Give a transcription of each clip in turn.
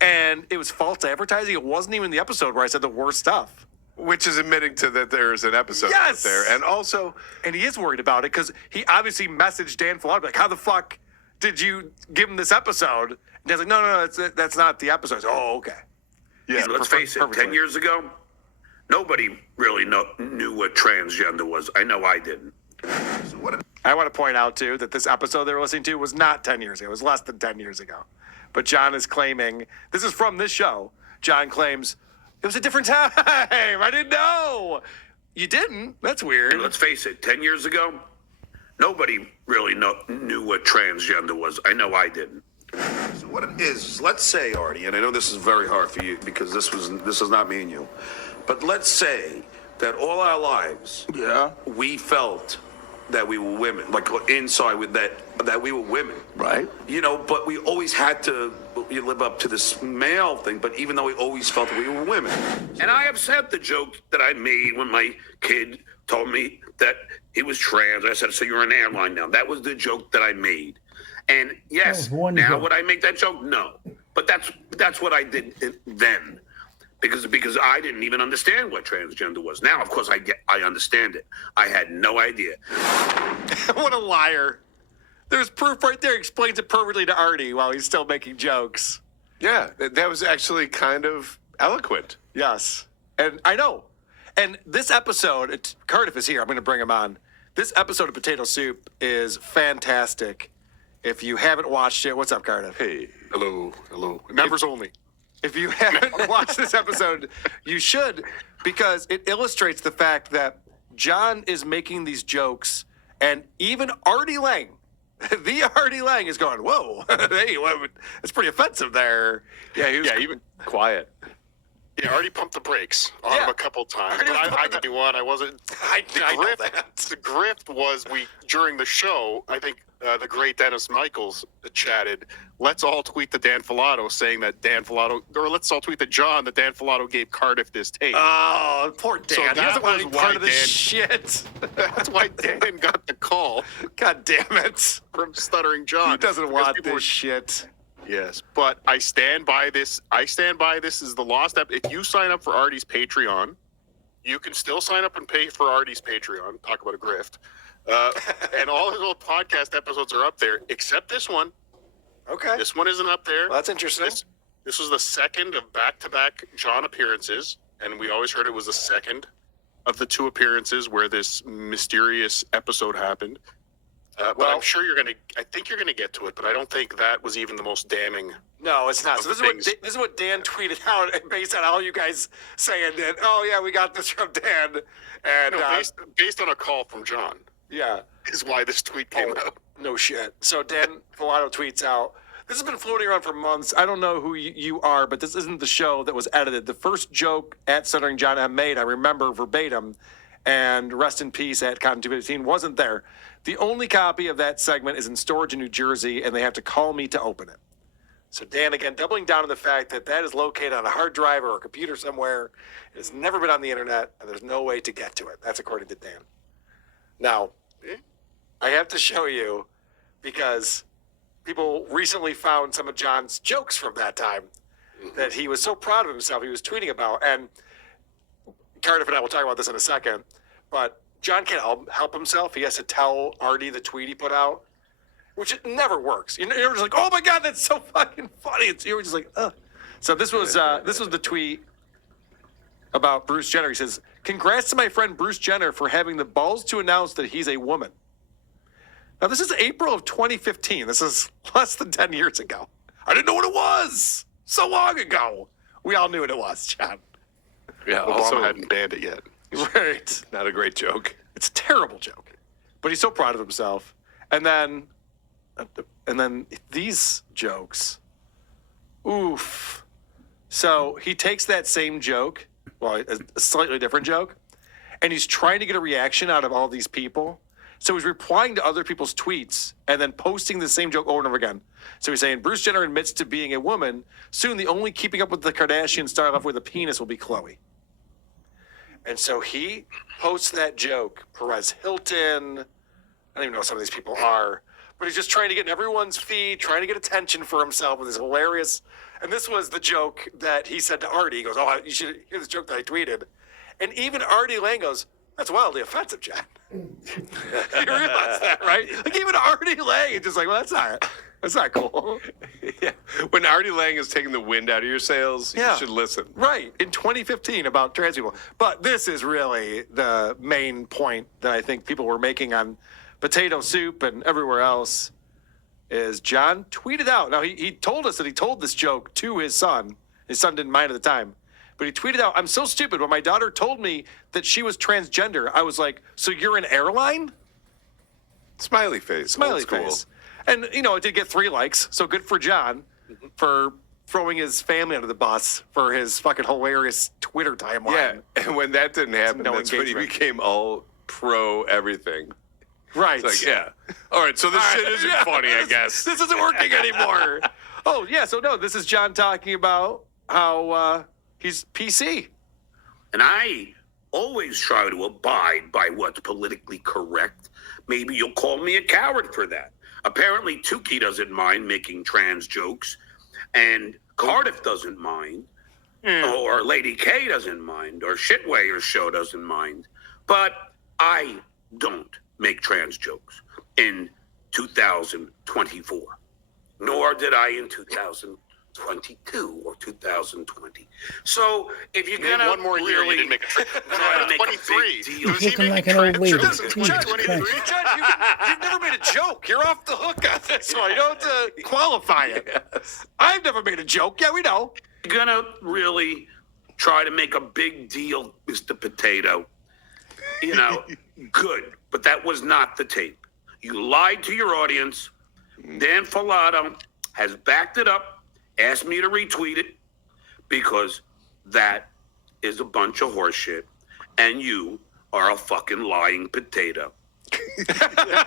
and it was false advertising. It wasn't even the episode where I said the worst stuff. Which is admitting to that there's an episode out there. And also... And he is worried about it because he obviously messaged Dan Filoni, like, how the fuck did you give him this episode? And Dan's like, no, that's not the episode. Oh, okay. Yeah, let's face it, 10 years ago, nobody really knew what transgender was. I know I didn't. I want to point out, too, that this episode they were listening to was not 10 years ago. It was less than 10 years ago. But John is claiming, this is from this show, John claims, it was a different time. I didn't know. You didn't? That's weird. And let's face it, 10 years ago, nobody really knew what transgender was. I know I didn't. So what it is, let's say, Artie, and I know this is very hard for you because this is not me and you, but let's say that all our lives, we felt that we were women, like inside with that we were women, right? But we always had to live up to this male thing. But even though we always felt that we were women, and I accept the joke that I made when my kid told me that he was trans. I said, "So you're an airline now?" That was the joke that I made. And yes, now would I make that joke? No, but that's what I did then. Because I didn't even understand what transgender was. Now, of course, I understand it. I had no idea. What a liar. There's proof right there. Explains it perfectly to Artie while he's still making jokes. Yeah, that was actually kind of eloquent. Yes. And I know. And this episode, Cardiff is here. I'm going to bring him on. This episode of Potato Soup is fantastic. If you haven't watched it, what's up, Cardiff? Hey, hello. Members only. If you haven't watched this episode, you should, because it illustrates the fact that John is making these jokes, and even Artie Lang, the Artie Lang, is going, whoa, hey, it's pretty offensive there. Yeah, he was even quiet. Yeah, Artie pumped the brakes on him a couple times. But I could be one. I wasn't. I know that. The grift was during the show, I think the great Dennis Michaels chatted, let's all tweet to Dan Filato saying that Dan Filato, or let's all tweet to John that Dan Filato gave Cardiff this tape. Oh, poor Dan. So he doesn't want to be part of this shit. That's why Dan got the call. God damn it. From Stuttering John. He doesn't want this shit. Yes, but I stand by this. This is the lost episode. If you sign up for Artie's Patreon, you can still sign up and pay for Artie's Patreon. Talk about a grift. And all his old podcast episodes are up there, except this one. Okay. This one isn't up there. Well, that's interesting. This was the second of back-to-back John appearances, and we always heard it was the second of the two appearances where this mysterious episode happened. But I'm sure I think you're gonna get to it, but I don't think that was even the most damning. No, it's not. So this is what Dan tweeted out based on all you guys saying that, oh yeah, we got this from Dan. And based on a call from John. Yeah. Is why this tweet came out. No shit. So Dan Filato tweets out, this has been floating around for months. I don't know who you are, but this isn't the show that was edited. The first joke at Stuttering John M made, I remember verbatim, and rest in peace at Cotton 215 wasn't there. The only copy of that segment is in storage in New Jersey, and they have to call me to open it. So Dan, again, doubling down on the fact that is located on a hard drive or a computer somewhere. It has never been on the internet, and there's no way to get to it. That's according to Dan. Now, I have to show you, because people recently found some of John's jokes from that time that he was so proud of himself he was tweeting about. And Cardiff and I will talk about this in a second, but John can't help himself. He has to tell Artie the tweet he put out, which it never works. You're just like, oh my God, that's so fucking funny. You're just like, ugh. So this was the tweet about Bruce Jenner. He says, congrats to my friend Bruce Jenner for having the balls to announce that he's a woman. Now, this is April of 2015. This is less than 10 years ago. I didn't know what it was so long ago. We all knew what it was, John. Yeah, Obama hadn't banned it yet. Right. Not a great joke. It's a terrible joke. But he's so proud of himself. And then these jokes. Oof. So he takes that same joke, well, a slightly different joke, and he's trying to get a reaction out of all these people. So he's replying to other people's tweets and then posting the same joke over and over again. So he's saying, Bruce Jenner admits to being a woman. Soon the only keeping up with the Kardashians start off with a penis will be Khloe. And so he posts that joke. Perez Hilton, I don't even know what some of these people are, but he's just trying to get in everyone's feed, trying to get attention for himself with his hilarious. And this was the joke that he said to Artie. He goes, "Oh, you should hear this joke that I tweeted." And even Artie Lang goes, "That's wildly offensive, John." You realize that, right? Like even Artie Lang is just like, "Well, that's not cool." Yeah. When Artie Lang is taking the wind out of your sails, you should listen. Right, in 2015 about trans people. But this is really the main point that I think people were making on Potato Soup and everywhere else is John tweeted out. Now, he told us that he told this joke to his son. His son didn't mind at the time. But he tweeted out, "I'm so stupid. When my daughter told me that she was transgender, I was like, so you're an airline?" Smiley face. Smiley Old school. face. And, it did get 3 likes. So good for John for throwing his family under the bus for his fucking hilarious Twitter timeline. Yeah, and when that didn't happen, No that's when he engagement. became all pro everything. Right. It's like, yeah. All right, so this shit isn't funny, I guess. This isn't working anymore. Oh, yeah. So, no, this is John talking about how he's PC. And I always try to abide by what's politically correct. Maybe you'll call me a coward for that. Apparently, Tukey doesn't mind making trans jokes, and Cardiff doesn't mind, or Lady K doesn't mind, or Shitwayer's show doesn't mind. But I don't make trans jokes in 2024, nor did I in 2022 or 2020. So if you're gonna one more year, really you didn't make a trip. try to make a 23. big deal, Was he Looking like making an old trans lady. jokes in Jesus 2023? Christ. John, you've never made a joke. You're off the hook on this one. You don't have to qualify it. I've never made a joke. Yeah, we know. you're gonna really try to make a big deal, Mr. Potato, good. But that was not the tape. You lied to your audience. Dan Filato has backed it up, asked me to retweet it, because that is a bunch of horseshit, and you are a fucking lying potato.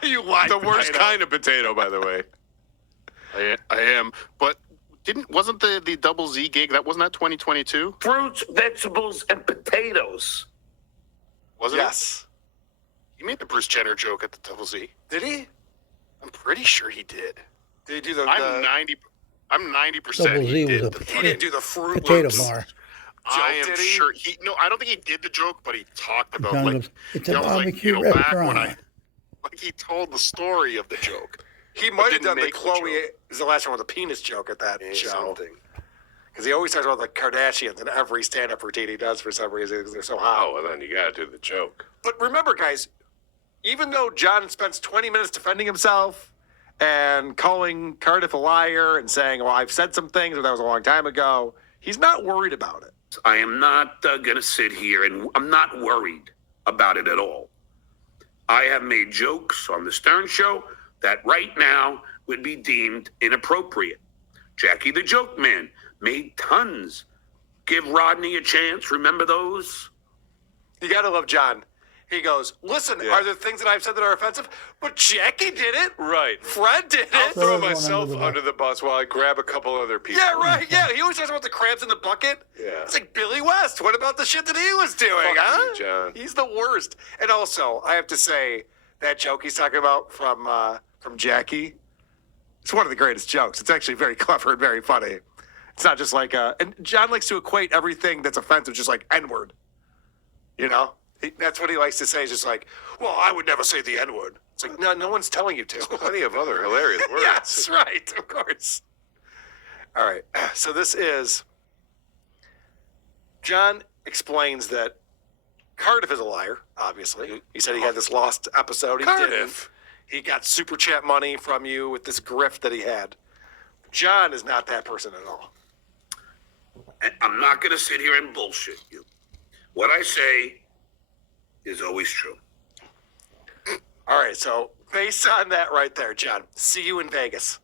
You lied. The worst kind of potato, by the way. I am, but wasn't the double Z gig wasn't that 2022? Fruits, vegetables, and potatoes. Wasn't Yes. it? He made the Bruce Jenner joke at the double Z. Did he? I'm pretty sure he did. Did he do the? I'm 90% Double he Z was did. a He didn't do the Fruit potato Loops. bar. I am did he? sure I don't think he did the joke, but he talked about It's a back barbecue when restaurant. he told the story of the joke. He might have didn't done the make the Chloe joke. is the last one with a penis joke at that show. Something. Because he always talks about the Kardashians in every stand-up routine he does for some reason because they're so hot. Oh, well, then you got to do the joke. But remember, guys, even though John spends 20 minutes defending himself and calling Cardiff a liar and saying, well, I've said some things, but that was a long time ago, he's not worried about it. I am not going to sit here, and I'm not worried about it at all. I have made jokes on the Stern Show that right now would be deemed inappropriate. Jackie the Joke Man made tons. Give Rodney a chance. Remember those? You got to love John. He goes, listen, are there things that I've said that are offensive? But Jackie did it. Right. Fred did I'll it. throw Throw one myself under the under the bus while I grab a couple other people. Yeah, right. Yeah, he always talks about the crabs in the bucket. Yeah. It's like Billy West. What about the shit that he was doing, Fuck huh? you, John. He's the worst. And also, I have to say, that joke he's talking about from Jackie, it's one of the greatest jokes. It's actually very clever and very funny. It's not just like and John likes to equate everything that's offensive just like N-word. That's what he likes to say. Is just like, well, I would never say the N-word. It's like, no one's telling you to. Plenty of other hilarious words. Yes, right, of course. All right, so this is John explains that Cardiff is a liar, obviously. He said he had this lost episode. He Cardiff. didn't. He got super chat money from you with this grift that he had. John is not that person at all. And I'm not going to sit here and bullshit you. What I say is always true. All right, so based on that right there, John, see you in Vegas.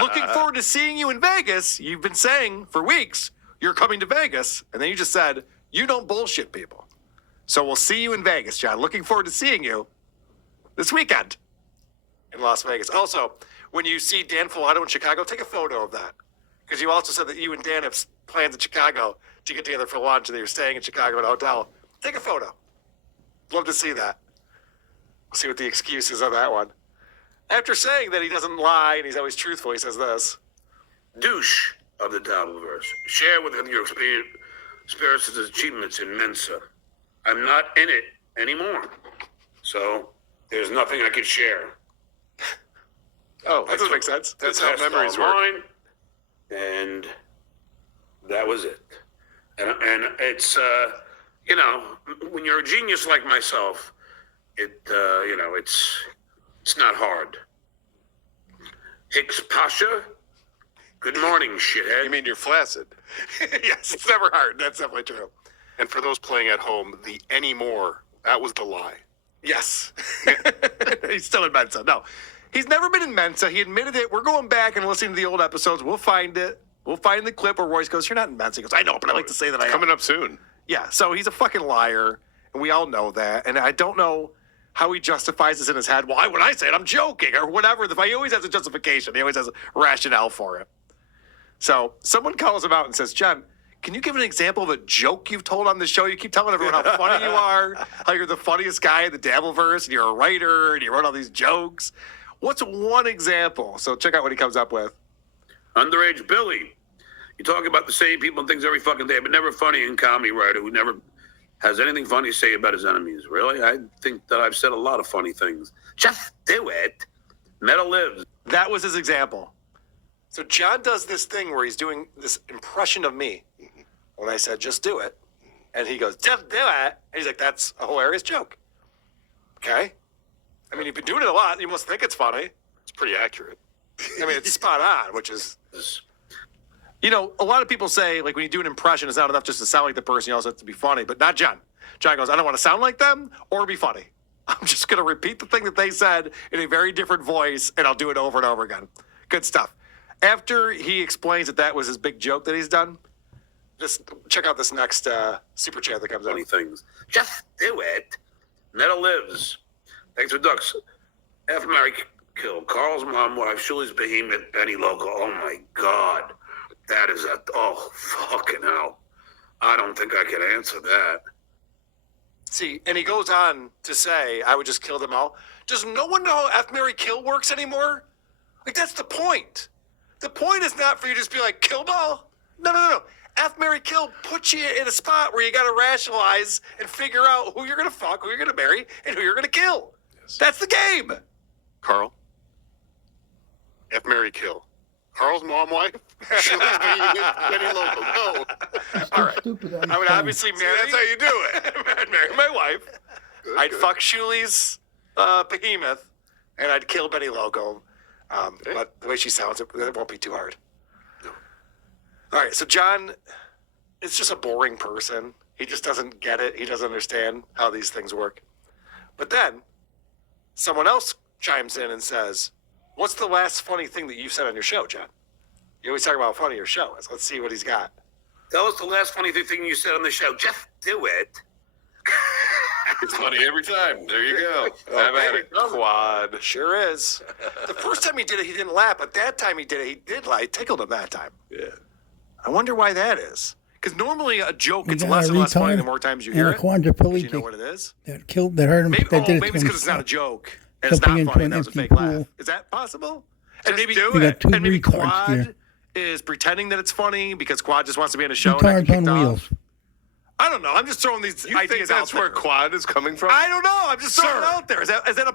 Looking forward to seeing you in Vegas. You've been saying for weeks you're coming to Vegas, and then you just said you don't bullshit people. So we'll see you in Vegas, John. Looking forward to seeing you this weekend in Las Vegas. Also, when you see Dan Filato in Chicago, take a photo of that. Because you also said that you and Dan have plans in Chicago to get together for lunch and that you're staying in Chicago at a hotel. Take a photo. Love to see that. We'll see what the excuse is on that one. After saying that he doesn't lie and he's always truthful, he says this. Douche of the Dabbleverse. Share with him your experiences and achievements in Mensa. I'm not in it anymore. So there's nothing I can share. Oh, that doesn't make sense. That's how memories work. And that was it. And it's, when you're a genius like myself, it's not hard. Hicks Pasha, good morning, shithead. You mean you're flaccid? Yes, it's never hard. That's definitely true. And for those playing at home, the anymore, that was the lie. Yes. He's still in Mensa. No, he's never been in Mensa. He admitted it. We're going back and listening to the old episodes. We'll find it. We'll find the clip where Royce goes, "You're not in Mensa." He goes, "I know, but I like to say that I am." Coming up soon. Yeah, so he's a fucking liar, and we all know that. And I don't know how he justifies this in his head. Well, when I say it, I'm joking, or whatever. He always has a justification. He always has a rationale for it. So someone calls him out and says, "John, can you give an example of a joke you've told on the show? You keep telling everyone how funny you are, how you're the funniest guy in the Dabbleverse, and you're a writer, and you wrote all these jokes. What's one example?" So check out what he comes up with. Underage Billy. You talk about the same people and things every fucking day, but never funny in comedy writer who never has anything funny to say about his enemies. Really? I think that I've said a lot of funny things. Just do it. Metal lives. That was his example. So John does this thing where he's doing this impression of me when I said, "Just do it." And he goes, "Just do it." And he's like, "That's a hilarious joke." Okay. I mean, you've been doing it a lot. You must think it's funny. It's pretty accurate. I mean, it's spot on, which is, a lot of people say, like, when you do an impression, it's not enough just to sound like the person. You also have to be funny, but not John. John goes, "I don't want to sound like them or be funny. I'm just going to repeat the thing that they said in a very different voice, and I'll do it over and over again." Good stuff. After he explains that was his big joke that he's done, just check out this next super chat that comes Funny out. things. Just do it. Metal lives. Thanks for ducks. F. Mary Kill. Carl's mom wife, Shuley's behemoth, Benny Loco. Oh my God. That is fucking hell. I don't think I can answer that. See, and he goes on to say, "I would just kill them all." Does no one know how F. Mary Kill works anymore? Like, that's the point. The point is not for you to just be like, "Kill ball." No. F. Mary Kill puts you in a spot where you got to rationalize and figure out who you're going to fuck, who you're going to marry, and who you're going to kill. Yes. That's the game. Carl. F. Mary Kill. Carl's mom wife? Shuley's Benny Loco. No. All right. I would obviously marry. That's how you do it. I'd marry my wife. I'd fuck Shuley's behemoth, and I'd kill Benny Loco. But the way she sounds, it won't be too hard. No. All right, so John is just a boring person. He just doesn't get it. He doesn't understand how these things work. But then someone else chimes in and says, "What's the last funny thing that you've said on your show, John? You always talk about how funny your show is. Let's see what he's got." Tell us the last funny thing you said on the show. Just do it. It's funny every time. There you go. Have at it. Quad. Sure is. The first time he did it, he didn't laugh. But that time he did it, he did lie. It tickled him that time. Yeah. I wonder why that is. Because normally a joke gets less and less funny the more times you hear it. Quadriplegic. You know what it is? That hurt him. Maybe did it's because it's not a joke. And it's not funny. That was a fake laugh. Is that possible? And maybe do it. And maybe Quad is pretending that it's funny because Quad just wants to be in a show and not get kicked off. I don't know. I'm just throwing these You ideas think that's out there. where Quad is coming from? I don't know. I'm just throwing it out there. Is that a